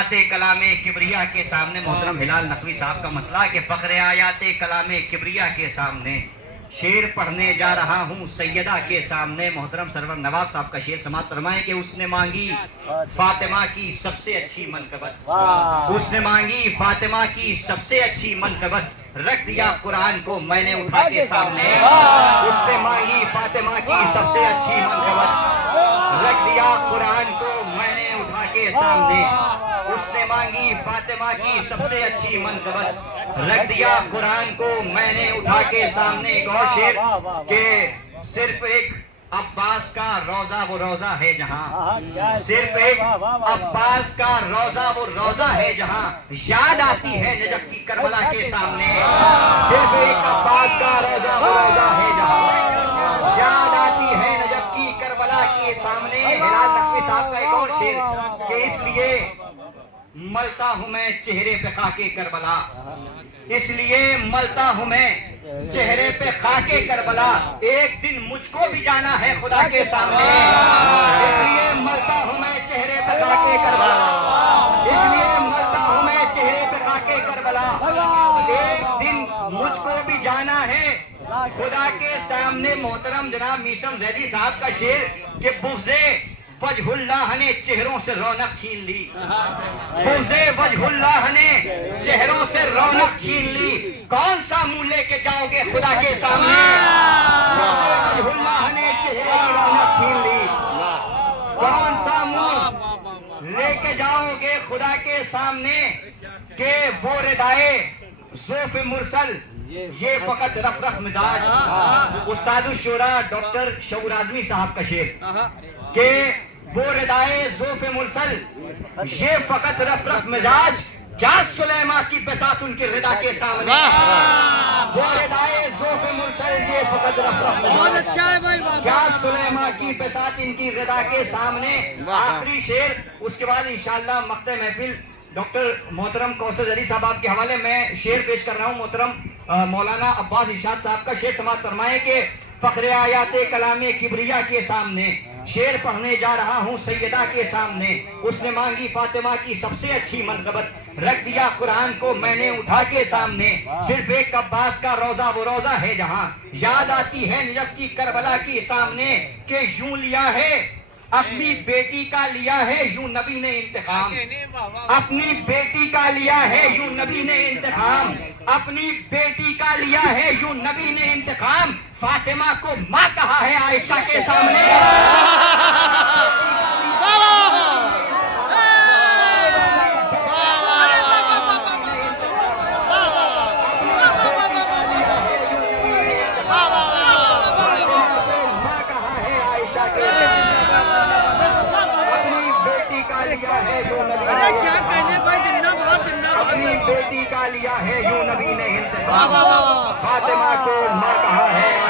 آیات کلام کبریا کے سامنے محترم ہلال نقوی صاحب کا مسئلہ ہے کہ فخر آیات کلام کبریا کے سامنے شعر پڑھنے جا رہا ہوں سیدہ کے سامنے. محترم سرور نواب صاحب کا شعر سماعت فرمائیں کہ اس نے مانگی فاطمہ کی سب سے اچھی منقبت, اس نے مانگی فاطمہ کی سب سے اچھی منقبت, رکھ دیا قرآن کو میں نے اٹھا کے سامنے. اس نے مانگی فاطمہ کی سب سے اچھی منقبت, رکھ دیا قرآن کو میں نے اٹھا کے سامنے. اس نے مانگی فاطمہ کی سب سے اچھی منقبت, رکھ دیا قرآن کو میں نے اٹھا کے سامنے. ایک اور شعر کہ صرف ایک عباس کا روضہ وہ روضہ ہے جہاں, صرف ایک عباس کا روضہ وہ روضہ ہے جہاں, یاد آتی ہے نجف کی کربلا کے سامنے. صرف ایک عباس کا روضہ وہ روضہ ہے جہاں, یاد آتی ہے نجف کی کربلا کے سامنے. ہلال نقوی صاحب کا ایک اور شعر کہ اس لیے ملتا ہوں میں چہرے پہ خاکے کربلا, اس لیے ملتا ہوں میں چہرے پہ خاکے کربلا, ایک دن مجھ کو بھی جانا ہے خدا کے سامنے. اس لیے ملتا ہوں میں چہرے پہ خاکے کربلا, اس لیے ملتا ہوں میں چہرے پہ خاکے کربلا, ایک دن مجھ کو بھی جانا ہے خدا کے سامنے. محترم جناب میشم زیدی صاحب کا شعر کہ بغضے وجہ اللہ نے چہروں سے رونق چھین لی, بغضے وجہ اللہ نے چہروں سے رونق چھین لی, کون سا منہ لے کے جاؤ گے خدا کے سامنے. وجہ اللہ نے چہرے کی رونق چھین لی, کون سا منہ لے کے جاؤ گے خدا کے سامنے. کہ وہ ردائے زوف مرسل یہ فقط رف رف مزاج. استاد الشورا ڈاکٹر شعور اعظمی صاحب کا شعر کہ وہ ردائے زوف مرسل یہ فقط رف رف مزاج, کیا سلیمان کی بساط ان کی ردا کے سامنے. وہ ردائے زوف مرسل یہ فقط رف رف مزاج, کیا سلیمان کی بساط ان کی ردا کے سامنے. آخری شعر, اس کے بعد انشاءاللہ مقطع محفل ڈاکٹر محترم کوثر علی صاحب آپ کے حوالے میں شعر پیش کر رہا ہوں. محترم مولانا عباس ارشاد صاحب کا شعر سماعت فرمائیں کہ فخر آیات کلام کبریا کے سامنے شعر پڑھنے جا رہا ہوں سیدہ کے سامنے. اس نے مانگی فاطمہ کی سب سے اچھی منقبت, رکھ دیا قرآن کو میں نے اٹھا کے سامنے. صرف ایک عباس کا روضہ وہ روضہ ہے جہاں, یاد آتی ہے نجف کی کربلا کے سامنے. کہ یوں لیا ہے اپنی بیٹی کا لیا ہے یوں نبی نے انتقام, اپنی بیٹی کا لیا ہے یوں نبی نے انتقام, اپنی بیٹی کا لیا ہے یوں نبی نے انتقام. فاطمہ کو ماں کہا ہے عائشہ کے سامنے. اپنی بیٹی کا لیا ہے یوں نبی نے انتقام, فاطمہ کو ماں کہا ہے